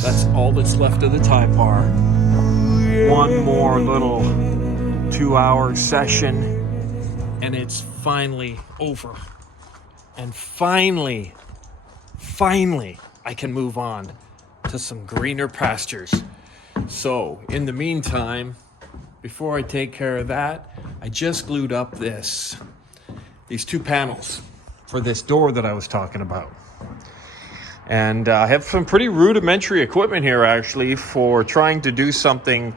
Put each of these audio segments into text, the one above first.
That's all that's left of the tie par. One more little 2-hour session, and it's finally over. And finally, I can move on to some greener pastures. So, in the meantime, before I take care of that, I just glued up these two panels for this door that I was talking about. And I have some pretty rudimentary equipment here, actually, for trying to do something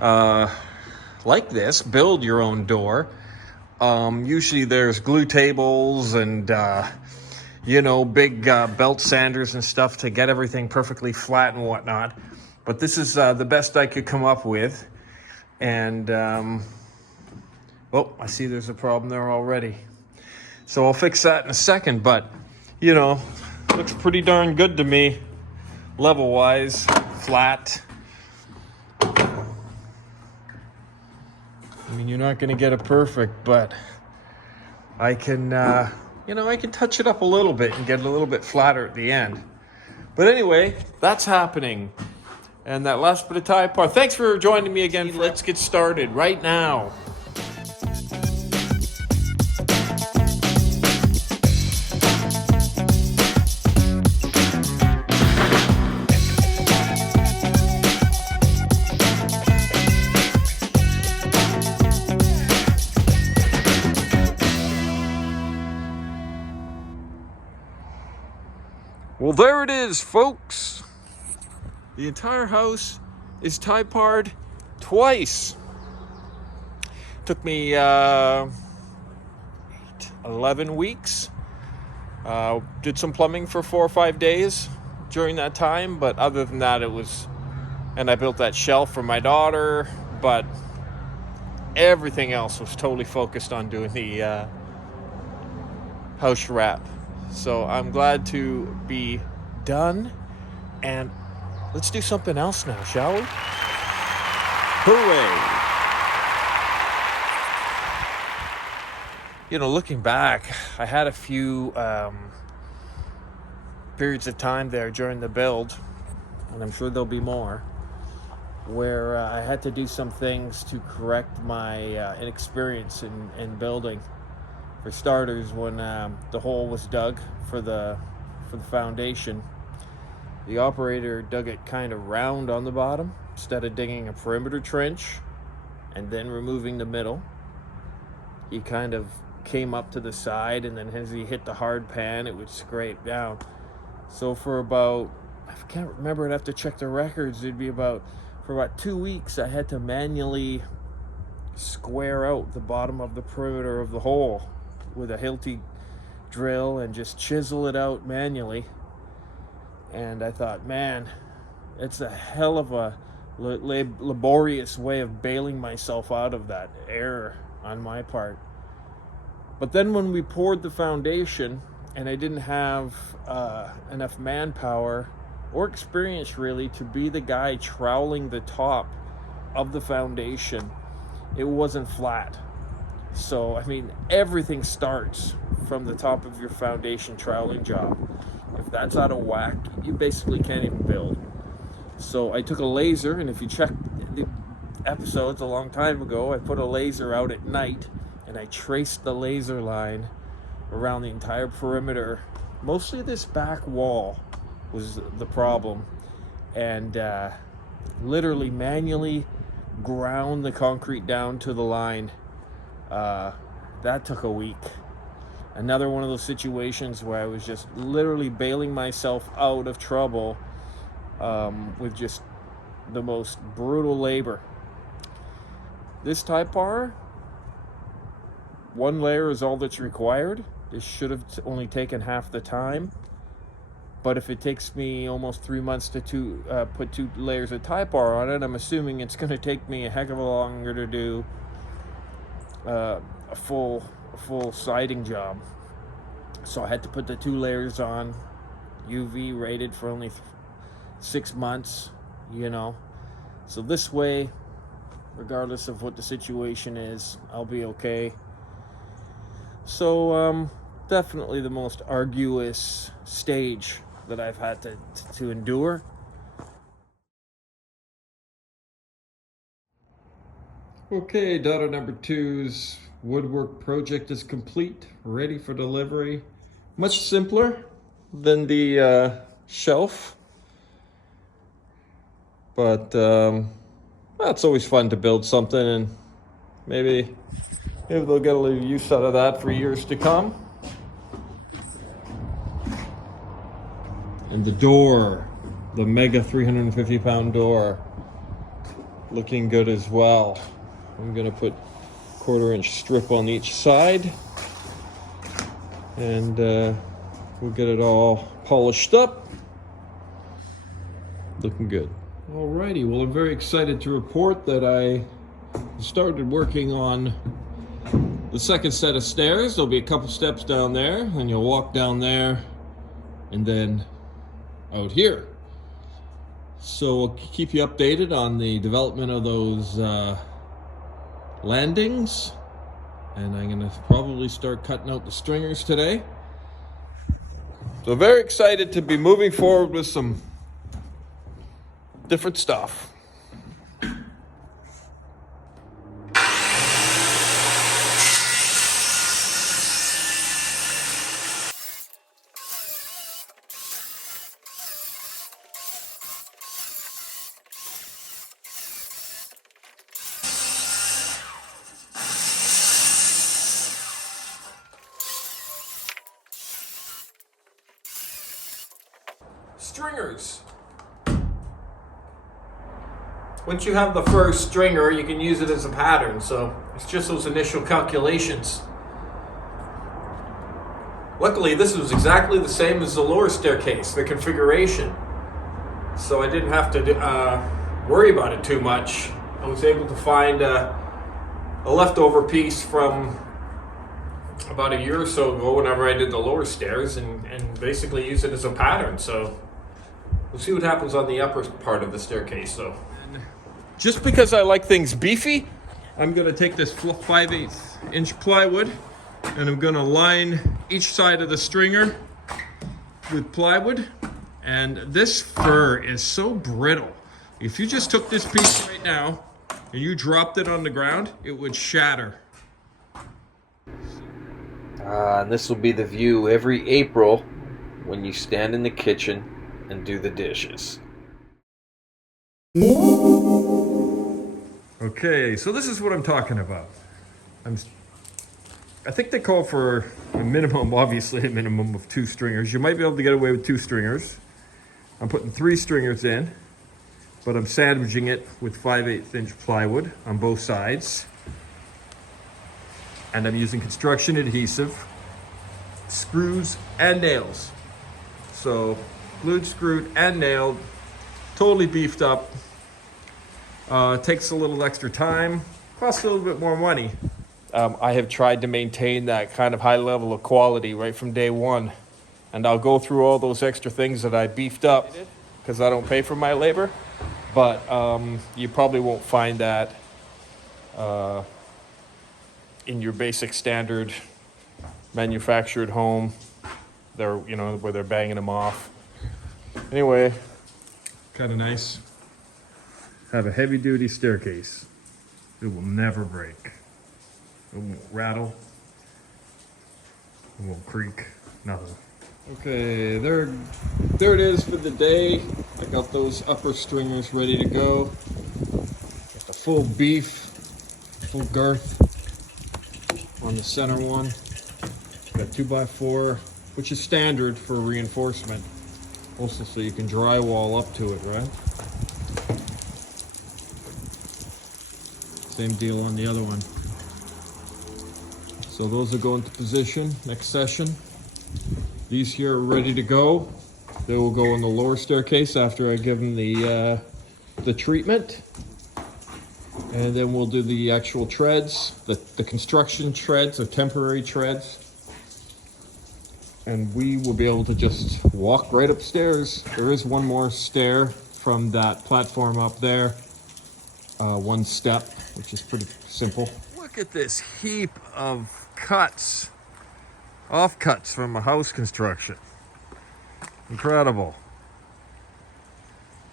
like this, build your own door. Usually there's glue tables and, big belt sanders and stuff to get everything perfectly flat and whatnot. But this is the best I could come up with. And, I see there's a problem there already. So I'll fix that in a second, but, looks pretty darn good to me. Level-wise, flat. I mean, you're not going to get it perfect, but I can, I can touch it up a little bit and get it a little bit flatter at the end. But anyway, that's happening. And that last bit of tie par. Thanks for joining me again. Let's get started right now. Well, there it is, folks. The entire house is tie parred twice. Took me 11 weeks. Did some plumbing for 4 or 5 days during that time, but other than that, and I built that shelf for my daughter, but everything else was totally focused on doing the house wrap. So I'm glad to be done, and let's do something else now, shall we? Hooray! Looking back, I had a few periods of time there during the build, and I'm sure there'll be more, where I had to do some things to correct my inexperience in building. For starters, when the hole was dug for the foundation, the operator dug it kind of round on the bottom instead of digging a perimeter trench and then removing the middle. He kind of came up to the side, and then as he hit the hard pan, it would scrape down. So for about, I can't remember, I'd have to check the records, for about 2 weeks, I had to manually square out the bottom of the perimeter of the hole with a Hilti drill and just chisel it out manually. And I thought, man, it's a hell of a laborious way of bailing myself out of that error on my part. But then when we poured the foundation, and I didn't have enough manpower or experience really to be the guy troweling the top of the foundation, it wasn't flat. So, everything starts from the top of your foundation troweling job. If that's out of whack, you basically can't even build. So I took a laser, and if you check the episodes a long time ago, I put a laser out at night, and I traced the laser line around the entire perimeter. Mostly this back wall was the problem, and literally manually ground the concrete down to the line. That took a week. Another one of those situations where I was just literally bailing myself out of trouble with just the most brutal labor. This tie par, one layer is all that's required. This should have only taken half the time. But if it takes me almost 3 months to put 2 layers of tie par on it, I'm assuming it's going to take me a heck of a longer to do a full siding job. So I had to put the 2 layers on, UV rated for only 6 months, So this way, regardless of what the situation is, I'll be okay. So definitely the most arduous stage that I've had to endure. Okay, daughter number two's woodwork project is complete, ready for delivery. Much simpler than the shelf, but well, it's always fun to build something, and maybe they'll get a little use out of that for years to come. And the door, the mega 350-pound door, looking good as well. I'm gonna put 1/4-inch strip on each side, and we'll get it all polished up. Looking good. Alrighty, well, I'm very excited to report that I started working on the second set of stairs. There'll be a couple steps down there, and you'll walk down there, and then out here. So we'll keep you updated on the development of those landings, and I'm gonna probably start cutting out the stringers today. So very excited to be moving forward with some different stuff. Stringers. Once you have the first stringer, you can use it as a pattern, so it's just those initial calculations. Luckily, this was exactly the same as the lower staircase, the configuration, so I didn't have to worry about it too much. I was able to find a leftover piece from about a year or so ago whenever I did the lower stairs, and basically use it as a pattern. So we'll see what happens on the upper part of the staircase. So, just because I like things beefy, I'm going to take this 5/8 inch plywood, and I'm going to line each side of the stringer with plywood. And this fir is so brittle. If you just took this piece right now and you dropped it on the ground, it would shatter. And this will be the view every April when you stand in the kitchen and do the dishes. Okay, so this is what I'm talking about. I think they call for a minimum, obviously a minimum of 2 stringers. You might be able to get away with 2 stringers. I'm putting 3 stringers in, but I'm sandwiching it with 5/8 inch plywood on both sides. And I'm using construction adhesive, screws and nails. So glued, screwed, and nailed, totally beefed up. Takes a little extra time, costs a little bit more money. I have tried to maintain that kind of high level of quality right from day one. And I'll go through all those extra things that I beefed up because I don't pay for my labor. But you probably won't find that in your basic standard manufactured home. Where they're banging them off. Anyway, kind of nice. Have a heavy duty staircase. It will never break. It won't rattle. It won't creak. Nothing. Okay, there it is for the day. I got those upper stringers ready to go. Got the full beef, full girth on the center one. Got 2x4, which is standard for reinforcement. Also, so you can drywall up to it, right? Same deal on the other one. So those will go into position next session. These here are ready to go. They will go in the lower staircase after I give them the treatment. And then we'll do the actual treads, the construction treads, the temporary treads. And we will be able to just walk right upstairs. There is one more stair from that platform up there. One step, which is pretty simple. Look at this heap of cuts, offcuts from a house construction. Incredible.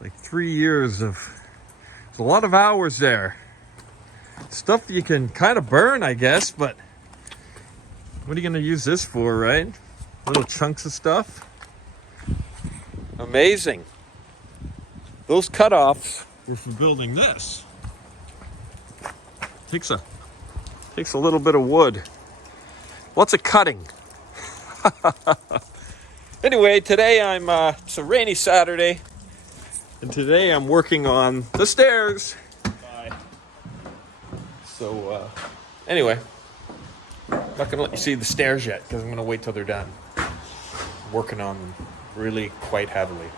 Like 3 years of, there's a lot of hours there. Stuff you can kind of burn, I guess, but what are you going to use this for, right? Little chunks of stuff. Amazing. Those cutoffs were for building this. Takes a little bit of wood. Lots of cutting. Anyway, today it's a rainy Saturday, and today I'm working on the stairs. Bye. So, anyway, I'm not gonna let you see the stairs yet because I'm gonna wait till they're done. I'm working on them really quite heavily.